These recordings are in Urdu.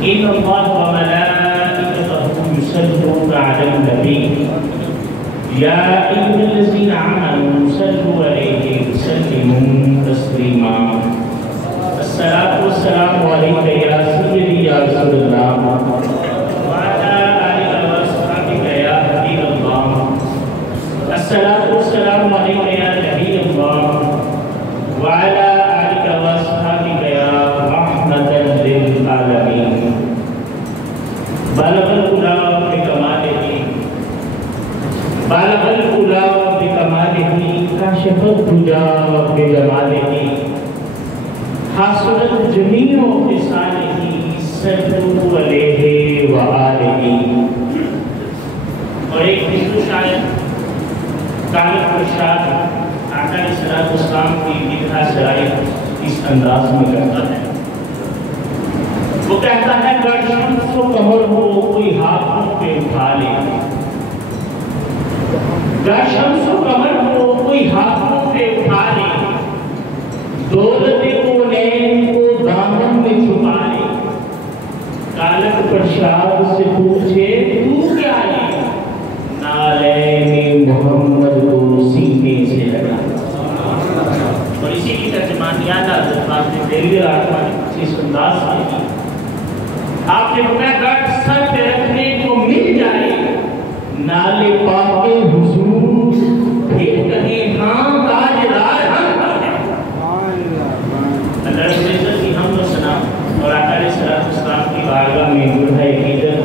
إن الله وملائكته يصلون على النبي يا أيها الذين آمنوا صلوا عليه وسلموا تسليما الصلاة والسلام عليك يا سيدي يا رسول الله وعلى آلك وأصحابك يا حبيب الله الصلاة والسلام عليك يا نبي الله وعلى آلك وأصحابك يا رحمة للعالمين بلغ العلا بكماله بالغ العلا بكماله كاشف الدجى بجماله حاصل جميع خصاله صلوا عليه وآله. اور ایک دوسرا شاعر کامل ارشاد آقا علیہ السلام کی مدح سرائی اس انداز میں کرتا ہے. وہ کہتا ہے گر شمس و قمر ہو کوئی ہاتھوں پہ اٹھا لے، گر شمس و قمر ہو کوئی ہاتھوں پہ اٹھا لے، دولت کونین کو دامن میں چھپا لے، کالک پرشاد سے پوچھے تو کیا لے، نالین محمد کو سینے سے لگا. اور اسی کی ترجمانیات حضرت نے دہلی آٹھواں اس انداز میں کی. آپ نے فرمایا گھر سر پہ رکھنے کو مل جائے، نالے پاکے حضور پھر کہیں ہاں تاجدار ہم پر ہے. اللہ رب العزت کی حمد و ثنا اور آقا علیہ السلام کی بارگاہ میں برہہ عقیدت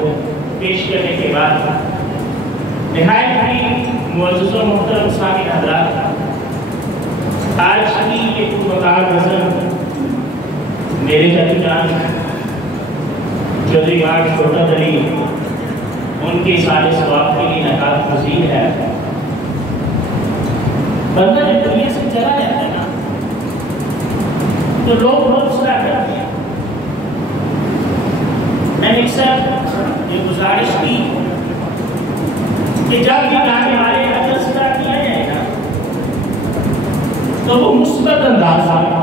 پیش کرنے کے بعد نہایت ہی معزز و محترم سامعین حضرات، آج کی یہ مقام نظر میرے چچو جان چودھری گھاٹ شوکت علی ان کے سارے ثواب کے لیے نکات پذیر ہے. بندہ جب دنیا سے چلا جاتا ہے نا تو لوگ بہت سرا کرتے ہیں. میں نے اکثر یہ گزارش کی کہ جب بھی جانے والے کا تذکرہ کیا جائے گا تو وہ مثبت انداز آگا،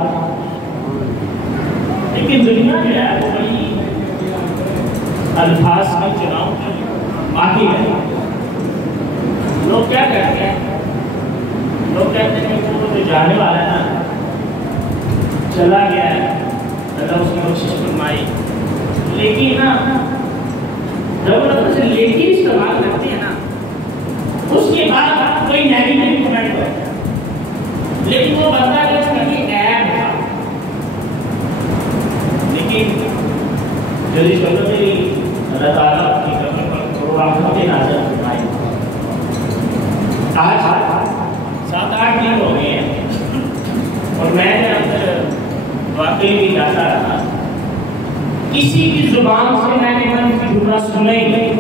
لیکن دنیا جو ہے وہ بڑی الفاظ میں چناؤ کی ماہی ہے. لوگ کیا کہتے ہیں؟ لوگ کہتے ہیں کہ وہ جو جانے والا ہے نا چلا گیا ہے، اللہ اس کی بخشش فرمائے، لیکن نا جب وہ سے لیکن استعمال کرتے ہیں نا اس کے بعد کوئی نیگیٹو کمنٹ کرتا ہے، لیکن وہ بندہ جو اس کا یہ عیب تھا. لیکن جلدی شکر میری اللہ تعالیٰ اپنی کرنے پر رحمت نازل فرمائے. آج 7-8 دن ہو گئے ہیں اور میں نے اندر واقعی بھی جاتا رہا. کسی کی زبان سے میں نے منفی جملہ سنا ہی نہیں.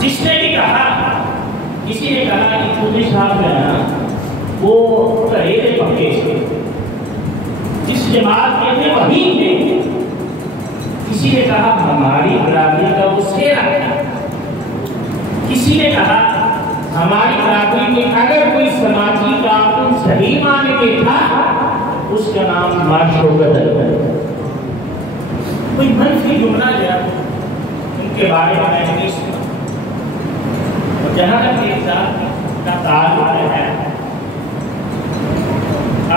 جس نے بھی کہا، کسی نے کہا کہ چودھری صاحب جو ہے نا وہ کریلے پکے تھے، جس جماعت کے تھے وہی تھے. کسی نے کہا ہماری برادری کا وہ سیرا تھا. کسی نے کہا ہماری برادری میں اگر کوئی سماجی کارکن صحیح معنی میں تھا اس کا نام شوکت علی ہے. کوئی منفی جملہ جو ہے ان کے بارے میں نے نہیں سنا. اور جہاں تک میرے ساتھ کا تعلق ہے،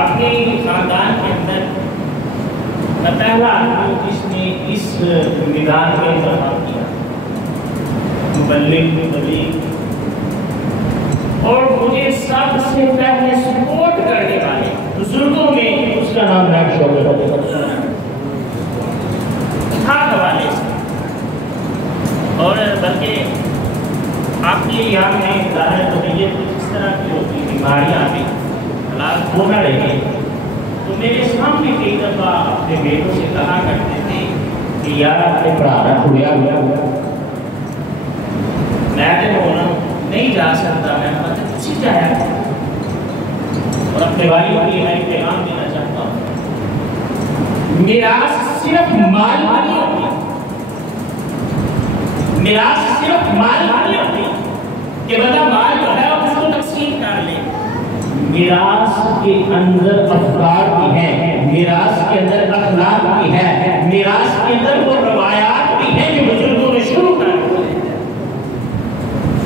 اپنے خاندان کے اندر میں پہلا آدمی جس نے اس میدان میں انتخاب کیا، مبلغ اور مجھے سب سے پہلے سپورٹ کرنے والے بزرگوں میں اس کا نام ہے شوکت علی. ہر حوالے سے اور بلکہ آپ کی یاد میں ظاہر طبیعت اس طرح کی ہوتی بیماریاں بھی علاج ہو نہ رہے تو میرے سامنے کئی دفعہ اپنے بیٹوں سے کہا کرتے تھے کہ یار اپنے پرانا کھڑیا ہوا میں تو ہونا نہیں جا سکتا، میں مطلب کسی جایا. اور اپنے بھائی کو یہ میں ایک پیغام دینا چاہتا ہوں، میراث صرف مال نہیں ہوتی، میراث صرف مال نہیں ہوتی کہ بندہ مال جو ہے اس کو تقسیم کر لے. میراث کے اندر افکار بھی ہیں، میراث میراث کے اندر وہ روایات بھی ہیں جو بزرگوں نے شروع کر دی ہیں۔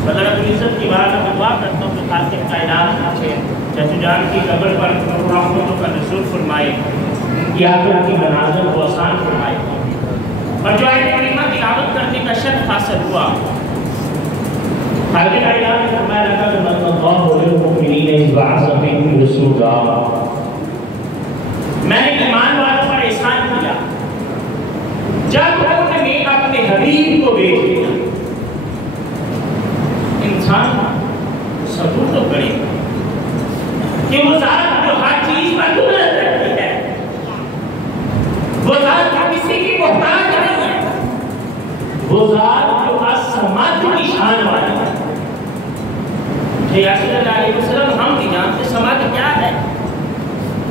اللہ رب العزت کی بات میں دعا کرتا ہوں کہ خالق کائنات سے چچو جان کی قبر پر رحمتوں کا نزول فرمائے، ان کی آخرت کی منازل کو آسان فرمائے، اور جو آیت کریمہ تلاوت کرنے کا شرف حاصل ہوا، خالق کائنات نے فرمایا لقد من اللہ للمؤمنین اذ بعث فیہم رسولا، میں نے ایمان والوں پر احسان کیا جب انہوں نے اپنے حبیب کو بھیج دیا۔ انسان ثبوت تو کرے کہ وہ ذات جو ہر چیز پر قدرت رکھتی ہے، وہ ذات جو کسی کی محتاج نہیں ہے، وہ ذات جو الصمد کی شان والی ہے۔ صلی اللہ علیہ وسلم ہم بھی جانتے سمد کیا ہے؟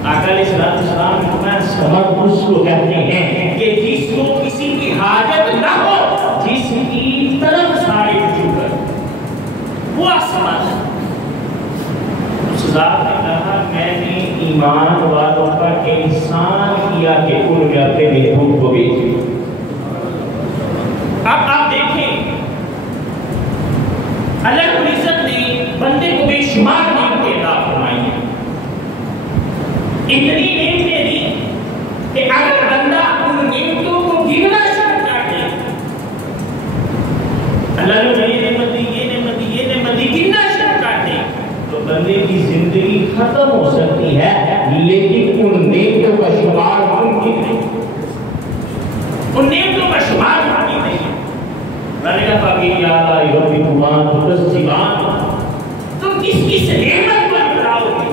آقا علیہ السلام نے فرمایا سمد اس کو کہتے ہیں کہ جس کو کسی کی حاجت نہ ہو، جس کی طرف سارے وجود ہے، وہ سمد ہے۔ اس ذات نے کہا میں نے ایمان والوں پر احسان کیا کہ ان میں اپنے محبوب کو بھیجی۔ اب آپ دیکھیں اللہ رب العزت نے بندے کو بے شمار نعمتیں عطا فرمائی ہیں، اتنی نعمتیں دی کہ اگر بندہ ان نعمتوں کو گننا شروع کر دے، اللہ نے یہ نعمت دی، یہ نعمت دی، یہ نعمت دی، گننا شروع کر دے تو بندے کی زندگی ختم ہو سکتی ہے، لیکن ان نعمتوں کا شمار ممکن نہیں، ان نعمتوں کا شمار ممکن نہیں۔ رَنِّنَا فَقِيَّا يُرَبِّكُمَا تُكَذِّبَانِ، تم کس کس نعمت پر بتاؤ گے؟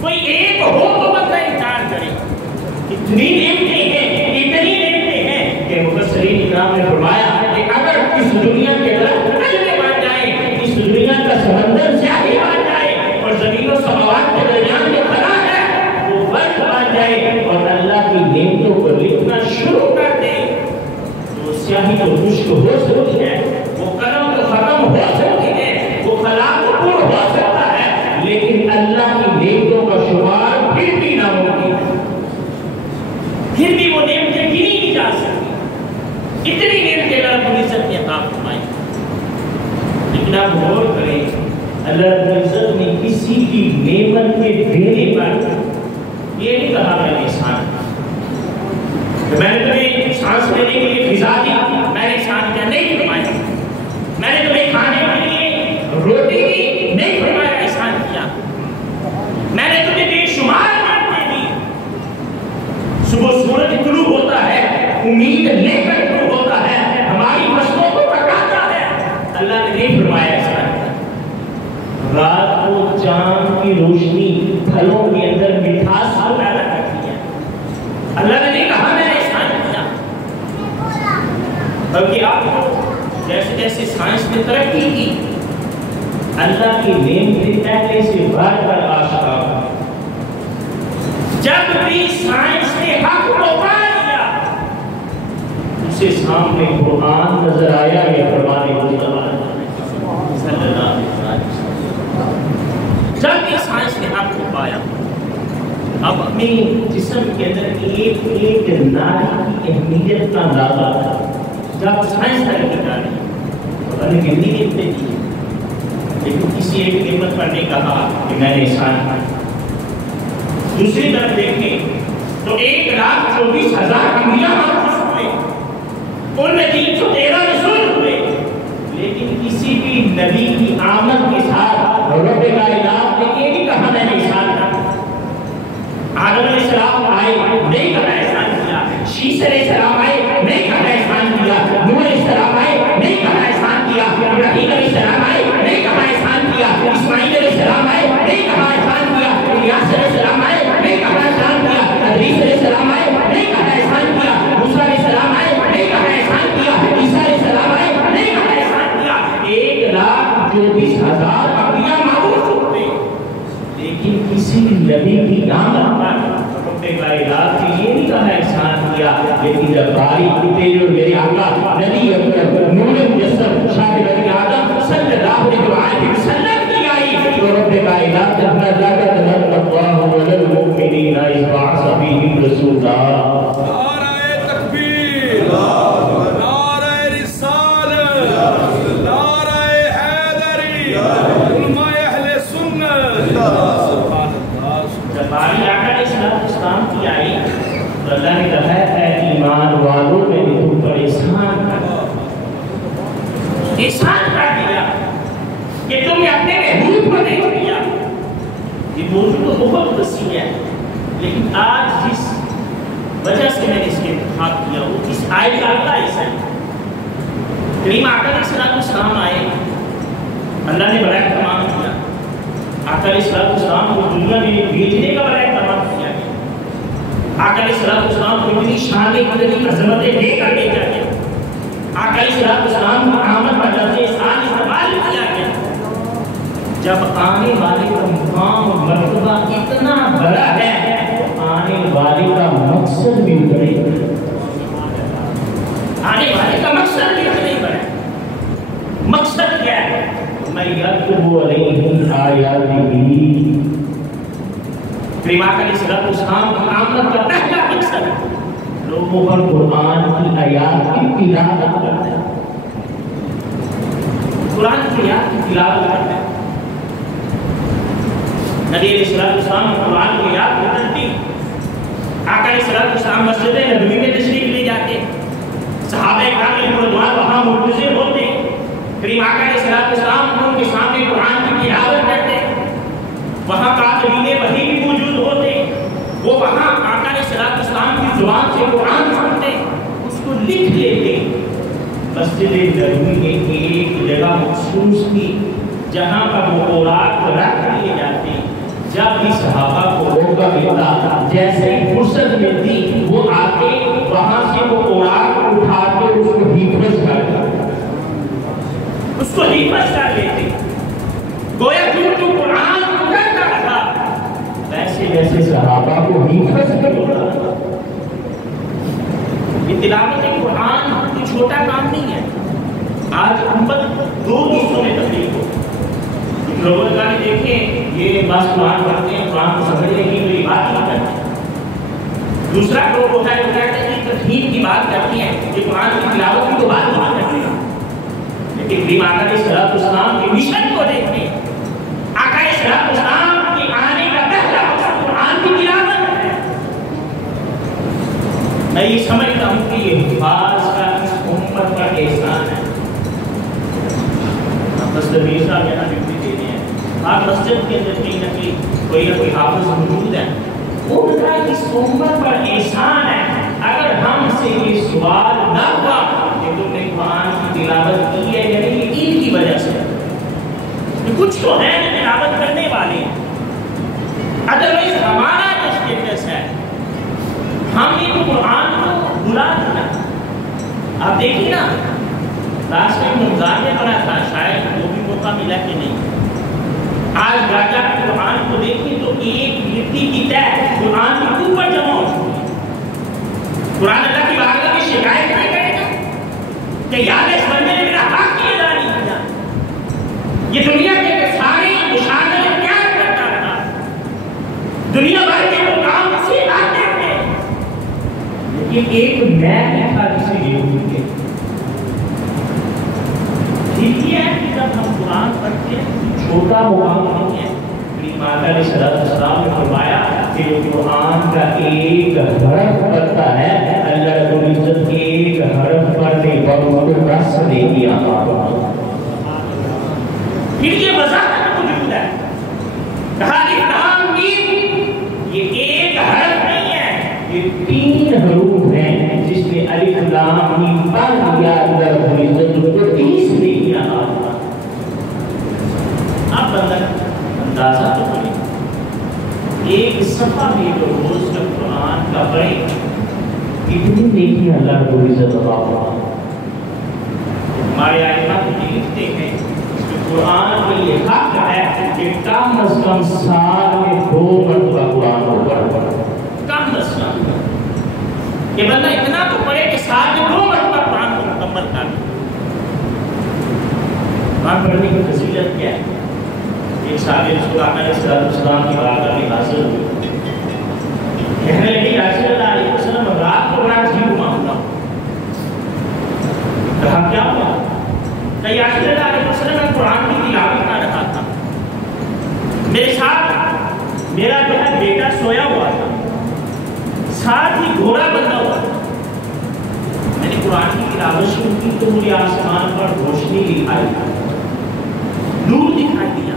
کوئی ایک ہو تو بندہ انکار کرے۔ اتنی نعمتیں ہیں، اتنی نعمتیں ہیں کہ مفسرین کرام نے فرمایا کہ اگر اس دنیا کے درخت کلمے بن جائیں، اس دنیا کا سمندر سیاہی بن جائے، اور زمین و سماوات کے درمیان جو خلا ہے وہ برف بن جائے، اور اللہ کی نعمتوں کو لکھنا شروع کر دے، تو سیاہی تو خشک ہو سکتی ہے، وہ قلم تو ختم ہو سکتی ہے، وہ خلا تو پور ہو سکتا ہے، لیکن اللہ کی نعمتوں کا شمار پھر بھی ناممکن ہے، پھر بھی وہ نعمتیں گنی نہیں جا سکتی، اتنی نعمتیں اللہ رب العزت نے عطا فرمائی۔ لیکن آپ غور کریں اللہ رب العزت نے کسی کی نعمت کے دینے پر یہ نہیں کہا میں نے احسان کیا، میں نے تمہیں سانس لینے کے لیے فضا دی، میں نے احسان کیا، نہیں فرمایا۔ میں نے تمہیں کھانے کے لیے روٹی دی، نہیں فرمایا احسان کیا۔ میں نے تمہیں بے شمار نعمتیں دی، صبح سورج طلوع ہوتا ہے، امید لے کر طلوع ہوتا ہے، ہماری فصلوں کو پکاتا ہے، اللہ نے نہیں فرمایا احسان کیا۔ رات کو چاند کی روشنی پھلوں کے اندر مٹھاس کو پیدا کرتی ہے، اللہ نے نہیں کہا میں نے احسان کیا، بلکہ آپ کو جیسے جیسے سائنس نے ترقی کی، اللہ کی نعمتیں پہلے سے بڑھ کر آشکار ہوئی۔ جب بھی سائنس نے حق کو پا لیا، اسے سامنے قرآن نظر آیا، یہ فرمان مصطفیٰ صلی اللہ علیہ وسلم۔ جب بھی سائنس نے حق کو پایا، اب اپنے جسم کے اندر ایک ایک ناری کی اہمیت کا اندازہ تھا۔ جب سائنس ترقی کر رہی اور نے کتنی نعمتیں دی، لیکن کسی ایک نعمت پر نہیں کہا کہ میں نے احسان کیا۔ دوسری طرف دیکھیں تو 1,24,000 انبیاء مبعوث ہوئے، ان میں 313 رسول ہوئے، لیکن کسی بھی نبی کی آمد کے ساتھ رب کائنات نے یہ نہیں کہا میں نے احسان کیا۔ آدم علیہ السلام آئے، نہیں کہا احسان کیا، شیس علیہ السلام آئے، نہیں کہا احسان کیا، نوح علیہ السلام آئے، نہیں کہا احسان کیا، ابراہیم علیہ السلام آئے، نہیں کہا احسان کیا، اسماعیل علیہ السلام آئے، نہیں کہا احسان کیا، الیاس علیہ السلام آئے، نہیں کہا احسان کیا، ادریس علیہ السلام آئے، نہیں کہا احسان کیا، موسیٰ علیہ السلام آئے، نہیں کہا احسان کیا، عیسیٰ علیہ السلام آئے، نہیں کہا احسان کیا۔ 1,24,000 انبیاء مبعوث ہوئے، لیکن کسی نبی کی آمد پر رب کائنات نے یہ نہیں کہا احسان کیا، لیکن جب باری تیرے اور میرے آقا نبی اکرم نور مجسم شاہد بنی آدم صلی اللہ علیہ وسلم کی آئی تو رب کائنات نے اپنا لقد من اللہ علی المؤمنین اذ بعث فیہم رسولا۔ نعرہ تکبیر۔ کی آئی تو اللہ نے کہا اے ایمان والوں میں نے تم پر احسان کر دیا کہ تم نے اپنے محبوب کو دیکھ لیا. یہ موضوع تو بہت وسیع ہے، لیکن آج جس وجہ سے میں نے اس کے انتخاب کیا وہ کس آیت کا حصہ ہے. کریم آقا علیہ السلام آئے، اللہ نے بڑا اہتمام کیا. آقا علیہ السلام کو دنیا میں بھیجنے کا بڑا اہتمام کیا گیا. آقا علیہ السلام کو اتنی شان اتنی عظمتیں دے کر بھیجا گیا. آقا علیہ السلام کی آمد پر جب احسان استقبال کیا گیا. جب آنے والے کا مقام اور مرتبہ اتنا بڑا ہے تو آنے والے کا مقصد بھی بڑے. آنے والے کا مقصد بھی اتنا ہی بڑا ہے. مقصد کیا ہے؟ میں یتلو علیہم آیاتہ. کریم آقا علیہ السلام کی آمد کا پہلا مقصد لوگوں پر قرآن کی آیات کی تلاوت کرنا ہے. قرآن کی آیات کی تلاوت کرنا ہے. نبی علیہ السلام نے قرآن کی آیات کو پڑھتی. آقا علیہ السلام مسجد نبوی میں تشریف لے جاتے. صحابہ کرام رضوان وہاں منتظر ہوتے. کریم آقا علیہ السلام ان کے سامنے قرآن کی تلاوت کرتے. وہاں قارئین وحی بھی موجود ہوتے. وہ وہاں آقا علیہ السلام کی زبان سے قرآن پڑھتے، اس کو لکھ لیتے. مسجد نبوی میں ایک جگہ مخصوص تھی جہاں پر وہ اوراق رکھ لیے جاتے. جب بھی صحابہ کو موقع ملتا، جیسے فرصت ملتی، وہ آتے وہاں سے وہ اوراق اٹھا کے اس کو حفظ کر لیتے. گویا جو قرآن پڑھتا رہا ویسے ویسے صحابہ کو حفظ کر ہوتا. یہ تلاوت قرآن کوئی چھوٹا کام نہیں ہے. آج امت دو حصوں میں تقسیم ہو. لوگوں نے کہا دیکھیں یہ بس قرآن پڑھتے ہیں، قرآن کو سمجھنے کی کوئی بات نہیں کرتے. دوسرا گروہ ہوتا ہے وہ کہتے ہیں کہ تفہیم کی بات کرتی ہیں، یہ قرآن کی تلاوت کی تو بات نہیں کرتے. لیکن کریم آقا علیہ السلام کے مشن کو دیکھیں. آقا علیہ السلام کے آنے کا پہلا مقصد قرآن کی تلاوت ہے. میں یہ سمجھتا ہوں کہ یہ حفاظ کا اس امت کا احسان ہے. مسجد میر صاحب یہاں ڈیوٹی دے رہے ہیں، آپ مسجد کے اندر کہیں نہ کہیں کوئی نہ کوئی حافظ موجود ہے. وہ بتا اس امت پر احسان ہے. اگر ہم سے یہ سوال نہ ہوا کہ تم نے قرآن کی تلاوت کی ہے یا نہیں، ان کی وجہ سے کچھ تو ہے تلاوت کرنے والے. ادروائز ہمارا جو اسٹیٹس ہے، ہم نے تو قرآن کو بلا دیا. آپ دیکھیے نا لاسٹ ٹائم رمضان میں پڑھا تھا، شاید وہ بھی موقع ملا کہ نہیں. آج راجا کے قرآن کو دیکھیں تو ایک مٹی کی تہ قرآن کے اوپر جمع ہو چکی ہے. قرآن اللہ کی بارگاہ میں شکایت نہیں کرے گا کہ یار اس بندے نے میرا حق کی ادا نہیں کیا. یہ دنیا کے سارے مشاہدے کیا کرتا رہا، دنیا بھر کے لوگ کام سے آتے تھے، لیکن ایک میں تھا جسے یہ ہوئی ہے. ٹھیک ہے کہ جب ہم قرآن پڑھتے ہیں چھوٹا مقام نہیں ہے. کریم آقا علیہ السلام نے فرمایا کہ قرآن کا ایک حرف پڑھتا ہے، اللہ رب العزت ایک حرف پڑھنے پر اس کو 10 دے دیا. پھر یہ وضاحت موجود ہے. کہا لام میم یہ ایک حرف نہیں ہے، یہ 3 حروف ہیں جس میں الف لام میم پڑھ دیا اللہ رب العزت کو 30 دے دیا. اب بندہ اندازہ تو کریں ایک صفحہ بھی روز جب قرآن کا پڑھے کتنی نیکی اللہ رب العزت عطا فرمائے. ہمارے ائمہ یہ لکھتے ہیں کہ قرآن کے یہ حق ہے کہ کم از کم سال میں 2 مرتبہ قرآن کو پڑھے. کم از کم کہ بندہ اتنا تو پڑھے کہ سال میں 2 مرتبہ قرآن کو مکمل کر لے. قرآن پڑھنے کی فضیلت کیا ہے؟ ایک صحابی رسول اللہ علیہ السلام کی بارگاہ میں حاضر ہوئے. کہنے لگے یا رسول اللہ علیہ وسلم رات کو بڑا عجیب معاملہ ہوا. کہا کیا ہوا؟ کہ یا رسول اللہ علیہ وسلم میں قرآن کی تلاوت کر رہا تھا، میرے ساتھ میرا جو ہے بیٹا سویا ہوا تھا. ساتھ ہی گھوڑا بندھا ہوا تھا. میں نے قرآن کی تلاوت شروع کی تو مجھے آسمان پر روشنی دکھائی، نور دکھائی دیا.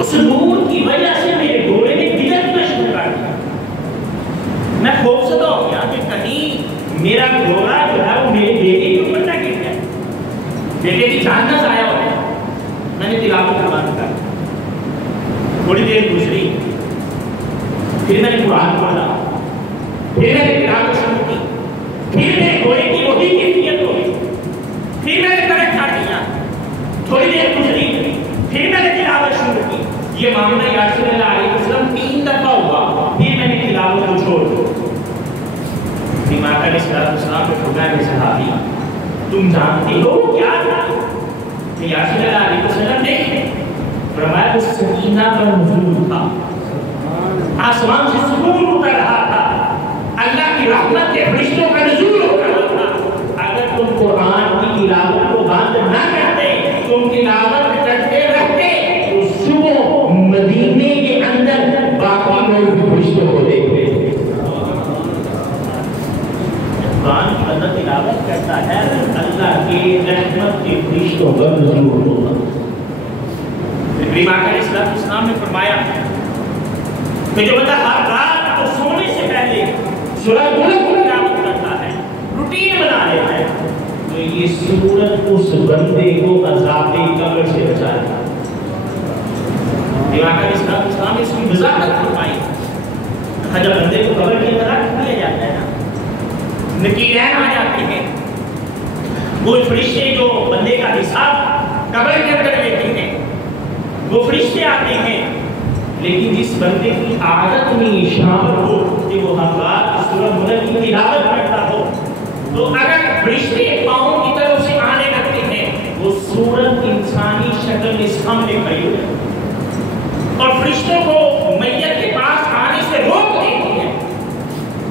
اس نور کی وجہ سے میرے گھوڑے نے بگڑنا شروع کر دیا. میں خوفزدہ ہو گیا کہ کہیں میرا گھوڑا جو ہے وہ میرے بیٹے کے اوپر نہ گر جائے، بیٹے کی جان نہ ضائع ہو جائے. میں نے تلاوت بند کر دی. تھوڑی دیر گزری، پھر میں نے قرآن پڑھا، پھر میں نے تلاوت شروع کی، پھر میرے گھوڑے کی وہی کیفیت ہو گئی. پھر میں نے کرک کر دیا. تھوڑی دیر گزری، پھر میں نے تلاوت شروع کی. یہ معاملہ یا رسول اللہ علیہ وسلم 3 دفعہ ہوا. پھر میں نے تلاوت کو چھوڑ دیا. امام علیہ السلام نے فرمایا کہ صحابی تم جانتے ہو کیا تھا؟ کہ یا رسول اللہ علیہ وسلم نے فرمایا کہ سکینہ کا نزول تھا، آسمان سے سکون اتر رہا تھا، اللہ کی رحمت کے فرشتوں کا نزول ہو رہا تھا. اگر تم قرآن کی تلاوت کو بند نہ کرتے، تم تلاوت کرتے رہتے تو صبح مدینے کے اندر باقی لوگ فرشتے کو دیکھتے. قرآن کی بندہ تلاوت کرتا ہے اللہ کی رحمت کے فرشتوں کا نزول ہوگا. امام علیہ السلام نے فرمایا کہ جو بندہ ہر رات کو سونے سے پہلے سورہ ملک کی تلاوت کرتا ہے، روٹین بنا لیتا ہے، تو یہ سورت اس بندے کو عذاب قبر سے بچائے گا. امام علیہ السلام نے اس کی وضاحت فرمائی. جب بندے کو قبر کی طرح کیا جاتا ہے نا، نکیرین آ جاتے ہیں، وہ فرشتے جو بندے کا حساب قبر کے اندر لیتے ہیں، وہ فرشتے آتے ہیں. لیکن جس بندے کی عادت میں شامل ہو کہ وہ ہر رات سورہ ملک کی تلاوت کرتا ہو، تو اگر فرشتے پاؤں کی طرف سے آنے لگتے ہیں، وہ سورت انسانی شکل میں سامنے کھڑی ہو جاتی ہے اور فرشتوں کو میت کے پاس آنے سے روک دیتی ہے.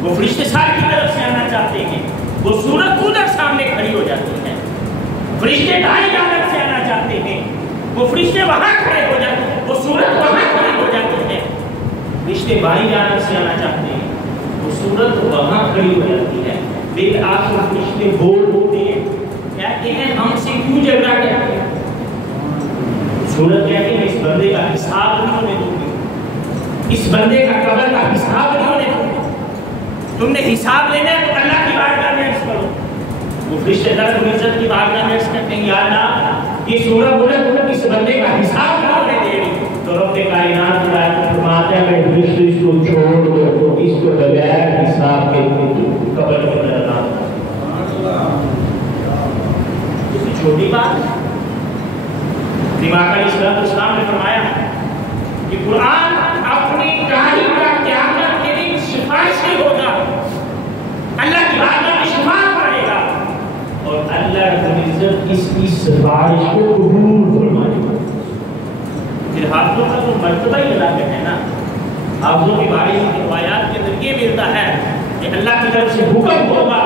وہ فرشتے سار کی طرف سے آنا چاہتے ہیں، وہ سورت ادھر سامنے کھڑی ہو جاتی ہے. فرشتے دائیں جانب سے آنا چاہتے ہیں، وہ فرشتے وہاں کھڑے ہو جاتے ہیں، وہ سورت وہاں کھڑی ہو جاتی ہے. فرشتے بائیں جانب سے آنا چاہتے ہیں، وہ سورت وہاں کھڑی ہو جاتی ہے. بالآخر فرشتے بول ہوتے ہیں، کہتے ہیں ہم سے کیوں جھگڑا کرتے ہیں؟ سورت کہتے ہیں اس بندے کا حساب نہیں ہونے دو گے، اس بندے کا قبر کا حساب نہیں ہونے دو گے. تم نے حساب لینا ہے تو اللہ کی بارگاہ میں عرض کرو. وہ فرشتے رب العزت کی بارگاہ میں عرض کرتے ہیں، یا اللہ یہ سورہ ملک اس بندے کا حساب نہ ہونے دے رہی. تو رب کائنات فرماتا ہے میں فرشتے اس کو چھوڑ دو، اس کو بغیر حساب کے قبر کے اندر ڈال دو. اس چھوٹی بات دماغ اسلام نے فرمایا کہ قرآن اپنی کاری کا قیامت کے دن سفارشی ہوگا، اللہ کی بارگاہ میں شفاعت کرے گا اور اللہ رب العزت اس کی سفارش کو قبول فرمائے گا. پھر حافظوں کا تو مرتبہ ہی الگ ہے نا. حافظوں کے بارے میں روایات کے اندر یہ ملتا ہے کہ اللہ کی طرف سے حکم ہوگا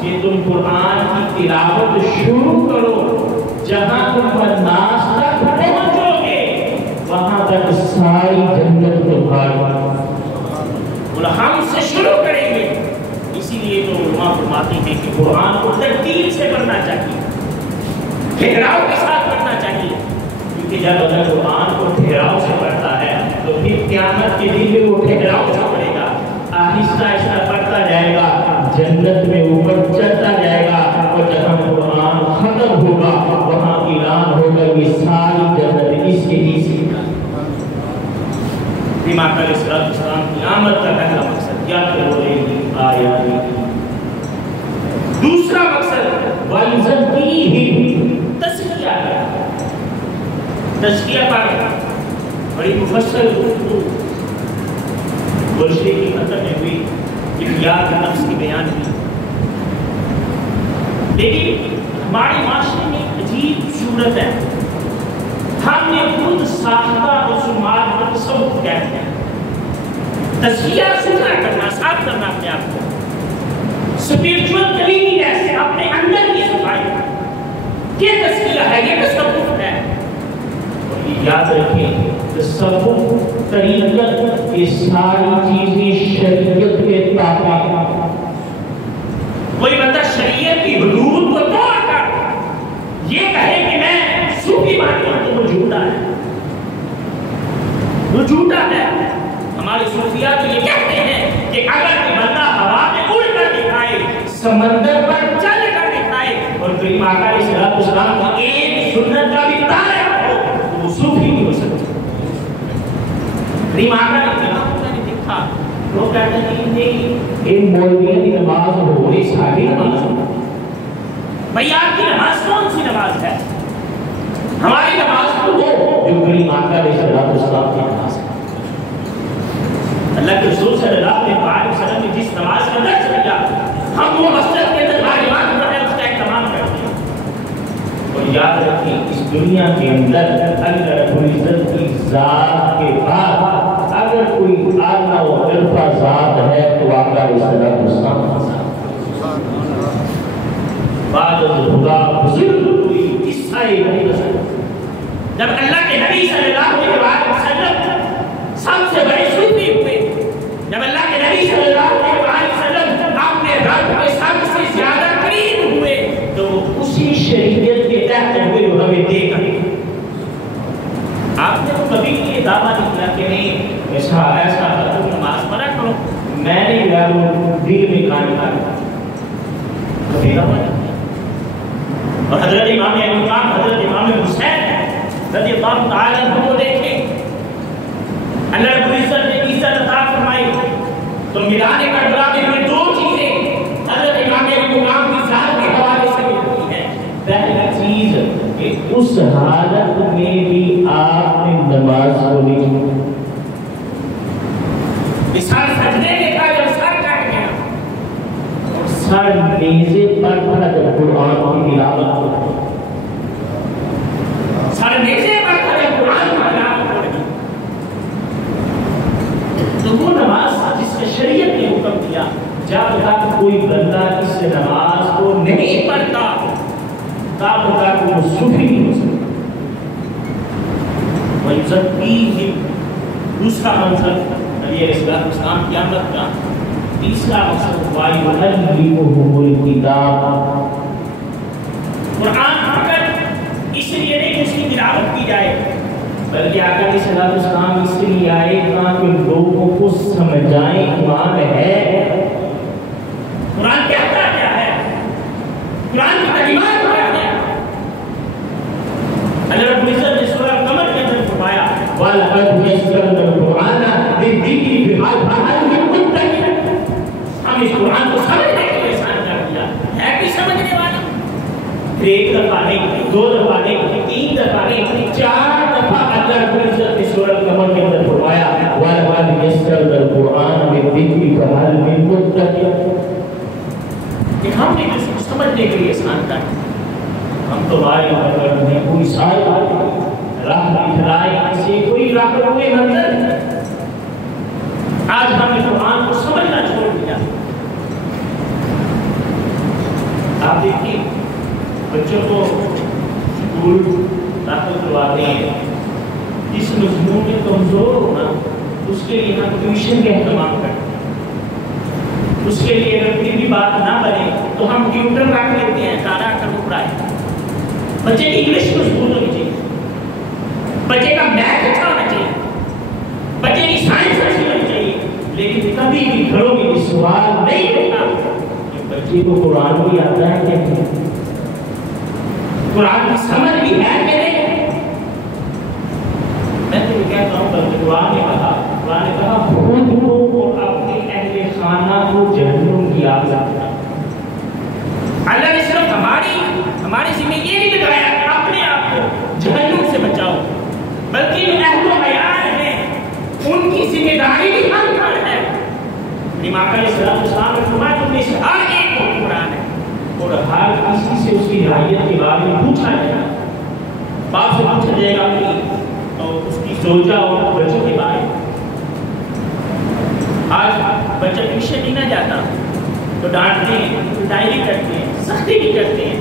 کہ تم قرآن کی تلاوت شروع کرو، جہاں تم الناس تک پہنچو گے وہاں تک ساری جنت تمہاری. اور ہم سے شروع کریں گے. اسی لیے تو علماء فرماتے ہیں کہ قرآن کو ترتیب سے پڑھنا چاہیے، ٹھہراؤ کے ساتھ پڑھنا چاہیے. کیونکہ جب اگر قرآن کو ٹھہراؤ سے پڑھتا ہے تو پھر قیامت کے دن میں وہ ٹھہراؤ سے پڑھے گا، آہستہ آہستہ پڑھتا جائے گا، جنت میں اوپر چڑھتا جائے گا. اور جہاں قرآن ختم ہوگا وہاں اعلان ہوگا یہ ساری جنت اس کے حصے کا. امام علیہ السلام کی آمد کا پہلا مقصد کیا کرے گی آیات. دوسرا مقصد وَلِزَكِّيهِمْ تزکیہ ہے. تزکیہ پر بڑی مفصل گفتگو گزشتہ کی ختم میں ہوئی، احیاء نفس کی بیان ہوئی. لیکن ہمارے معاشرے میں عجیب صورت ہے، ہم نے خود ساختہ رسومات کو تصوف کہتے ہیں. تزکیہ ستھرا کرنا، صاف کرنا اپنے آپ کو، اسپرچول کلیننس ہے، اپنے اندر کی صفائی. یہ تزکیہ ہے، یہ تصوف ہے. اور یہ یاد رکھیں تصوف طریقت یہ ساری چیزیں شریعت کے تابع سمندر پر چل کر دکھائے اور کریم آقا علیہ السلام کی ایک سنت کا بھی تارک ہو، وہ صوفی نہیں ہو سکتا۔ کریم آقا نے دکھا، وہ کہتے ہیں نہیں ایک مولوی کی نماز ہو رہی ساری نماز ہو، بھئی آپ کی نماز کون سی نماز ہے؟ ہماری نماز تو وہ جو کریم آقا علیہ السلام کی نماز ہے۔ اللہ کے رسول صلی اللہ علیہ وسلم نے جس نماز کا درس دیا، ہم وہ مسجد کے اندر باریمان پڑھے اس کا اہتمام کرتے ہیں۔ اور یاد رکھیں اس دنیا کے اندر اللہ رب العزت کی ذات کے بعد اگر کوئی اعلیٰ و عرفہ ذات ہے تو آقا علیہ السلام کا ذات۔ بعد خدا بزرگ کوئی قصہ ہی نہیں بسر، جب اللہ کے نبی صلی اللہ علیہ وسلم سب سے بڑے صوفی ہوئے، جب اللہ کے نبی صلی اللہ علیہ وسلم اپنے رب کے سب سے زیادہ قریب ہوئے تو اسی شریعت کے تحت ہوئے جو ہمیں دیکھا۔ آپ نے تو کبھی یہ دعویٰ نہیں کیا کہ نہیں ایسا تم نماز پڑھا کرو، میں نے وہ دل میں کان کبھی دعویٰ نہیں کیا۔ اور حضرت امام مقام حضرت امام حسین رضی اللہ تعالیٰ عنہ کو دیکھیں، اللہ رب العزت نے عزت عطا فرمائی تو میدان کربلا میں دو چیزیں حضرت امام مقام کی ذات کے حوالے سے ملتی ہیں۔ پہلی چیز کہ اس حالت میں بھی آپ نے نماز پڑھی، سر سجدے میں تھا جب سر کٹ گیا، اور سر نیزے پر تھا جب قرآن کی تلاوت ہو رہی، سر نیزے پر تھا جب قرآن کی تلاوت ہو رہی۔ تو وہ نماز جس کا شریعت نے حکم دیا، جب تک کوئی بندہ اس نماز کو نہیں پڑھتا تب تک وہ صوفی نہیں ہو سکتا۔ وَيُزَكِّيهِمْ دوسرا منظر نبی علیہ السلام قیامت کا تیسرا مقصد وَيُعَلِّمُهُمُ الْكِتَابَ، قرآن پڑھ کر اس لیے نہیں کہ اس کی تلاوت کی جائے بلکہ آقا علیہ السلام اس لیے آئے تاکہ لوگوں کو سمجھائیں قرآن ہے، قرآن کہتا کیا ہے، قرآن کی کلمات کیا ہے۔ اللہ رب العزت نے سورہ قمر کے اندر فرمایا وَلَقَدْ يَسَّرْنَا الْقُرْآنَ لِلذِّكْرِ فَهَلْ مِن مُّدَّكِرٍ، ہم اس قرآن کو سمجھنے کے لیے آسان کر دیا ہے، کوئی سمجھنے والا؟ ایک دفعہ نہیں، دو دفعہ نہیں، تین دفعہ نہیں، چار دفعہ اللہ رب العزت نے سورہ قمر کے اندر فرمایا وَلَقَدْ يَسَّرْنَا الْقُرْآنَ لِلذِّكْرِ فَهَلْ مِن مُّدَّكِرٍ، کہ ہم نے اس کو سمجھنے کے لیے آسان کر دیا۔ ہم تو بھائی نے کوئی سائے راہ دکھلائی سے کوئی راہ ہوئے منظر نہیں، آج ہم نے قرآن کو سمجھنا چھوڑ دیا۔ آپ دیکھیں بچوں کو اسکول داخل کرواتے ہیں، جس مضمون میں کمزور ہونا اس کے لیے ہم ٹیوشن کا اہتمام کرتے ہیں، اس کے لیے اگر کوئی بھی بات نہ بنے تو ہم ٹیوٹر رکھ لیتے ہیں، سارا کر وہ پڑھائے۔ بچے کی انگلش مضبوط ہونی چاہیے، بچے کا میتھ اچھا ہونا چاہیے، بچے کی سائنس اچھی ہونی چاہیے، لیکن کبھی بھی گھروں میں سوال نہیں ہوتا کہ بچے کو قرآن بھی آتا ہے کہ نہیں، قرآن کی سمجھ بھی ہے کہ نہیں۔ میں تو یہ کہتا ہوں کہ قرآن نے کہا خود کو اور اپنے اہل خانہ کو جہنم کی آگ لگانا۔ اللہ نے صرف ہمارے ذمہ یہ نہیں لگایا کہ اپنے آپ کو جہنم سے بچاؤ، بلکہ جو اہل و عیال ہیں ان کی ذمہ داری بھی ہم پر ہے۔ امام علیہ السلام نے فرمایا تم میں سے ہر ایک کو قرآن ہے، اور ہر کسی سے اس کی رعیت کے بارے میں پوچھا جائے گا، باپ سے پوچھا جائے گا اپنی اور اس کی زوجہ اور بچوں کے بارے میں۔ آج بچہ ٹیوشن نہیں نہ جاتا تو ڈانٹتے ہیں، پٹائی بھی کرتے ہیں، سختی بھی کرتے ہیں،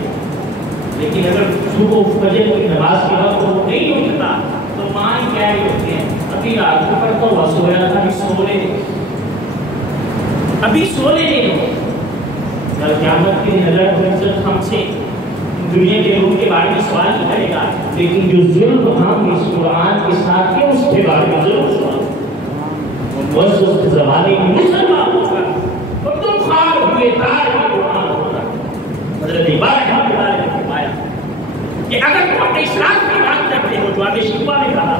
لیکن اگر صبح فجر کی نماز کے وقت وہ نہیں اٹھتا تو ماں ہی کہہ رہی ہوتی ہیں ابھی رات کو پڑھتا ہوا سویا تھا، ابھی سو لے دو۔ کل قیامت کے دن اللہ رب العزت ہم سے دنیا کے لوگوں کے بارے میں سوال نہیں کرے گا، لیکن جو ظلم ہم اس قرآن کے ساتھ کیا اس کے بارے میں ضرور سوال بس اس زمانے کی مسلمان ہوگا اور تم خواب ہوئے تار قرآن کہ اگر تم اپنے اسلام کی بات کرتے ہو جو آگے شکوہ نے کہا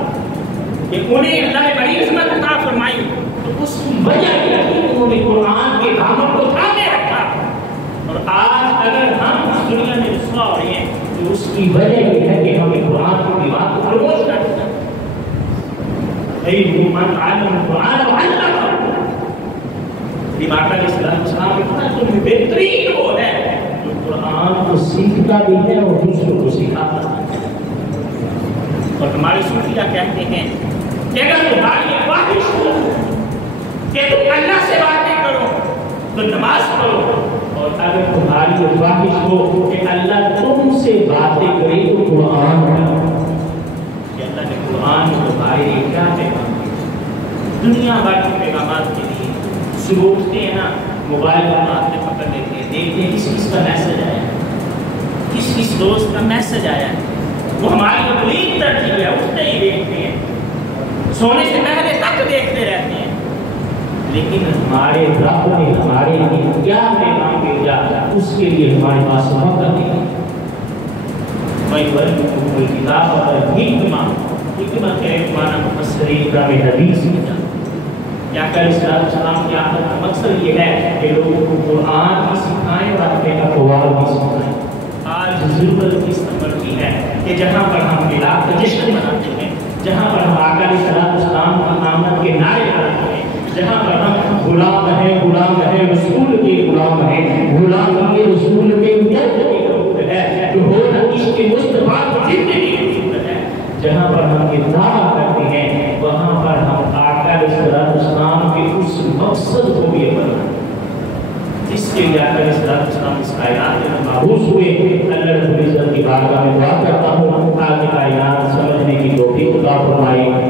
کہ انہیں اللہ نے بڑی عظمت عطا فرمائی تو اس کی وجہ یہ ہے کہ انہوں نے قرآن کے دامن کو تھامے رکھا. اور آج اگر ہم اس دنیا میں رسوا ہو رہے ہیں تو اس کی وجہ یہ ہے کہ ہمیں قرآن کی بات کو خاموش کر دیا. من علم القرآن وعلمه. امام علیہ السلام نے کہا تم بہترین وہ ہے جو قرآن کو سیکھتا بھی ہے اور دوسروں کو سکھاتا ہے. اور ہمارے صوفیہ کہتے ہیں کہ اگر تمہاری خواہش ہو کہ تم اللہ سے باتیں کرو تو نماز پڑھو, اور اگر تمہاری خواہش ہو کہ اللہ تم سے باتیں کرے تو قرآن پڑھو. کہ اللہ نے قرآن کو تمہارے لیے کیا پیغام دیا. دنیا بھر کے پیغامات کے لیے صبح اٹھتے ہیں نا, موبائل کو ہاتھ میں پکڑ لیتے ہیں, دیکھتے ہیں کس کس کا میسج آیا ہے, کس کس دوست کا میسج آیا ہے. وہ ہماری اپنی ترجیح ہے, اٹھتے ہی دیکھتے ہیں, سونے سے پہلے تک دیکھتے رہتے ہیں. لیکن ہمارے رب نے ہمارے لیے کیا پیغام بھیجا اس کے لیے ہمارے پاس وقت نہیں. کوئی کتاب اور حکمت ہے مانا مفسرین کرام حدیث کیا کیا کر اسلام کی آمد کا مقصد یہ ہے کہ لوگوں کو قرآن بھی سکھائیں اور اپنے اقوال بھی سکھائیں. آج ضرورت اس نمبر کی ہے کہ جہاں پر ہم میلاد کا جشن مناتے ہیں, جہاں پر ہم آقا علیہ السلام کی آمد کے نعرے لگاتے ہیں, جہاں پر ہم غلام ہیں رسول کے غلام ہیں, غلام کے رسول کے جد کی ضرورت ہے جو ہو نقش کے مصطفیٰ کو زندگی کی ضرورت ہے, جہاں پر ہم یہ دعویٰ کرتے ہیں وہاں پر ہم آقا علیہ السلام کے اس مقصد کو بھی بنائیں جس کے لیے آقا علیہ السلام اس کائنات میں مبعوث ہوئے. اللہ رب العزت کی بارگاہ میں دعا کرتا ہوں آج کائنات سمجھنے کی توفیق عطا فرمائے.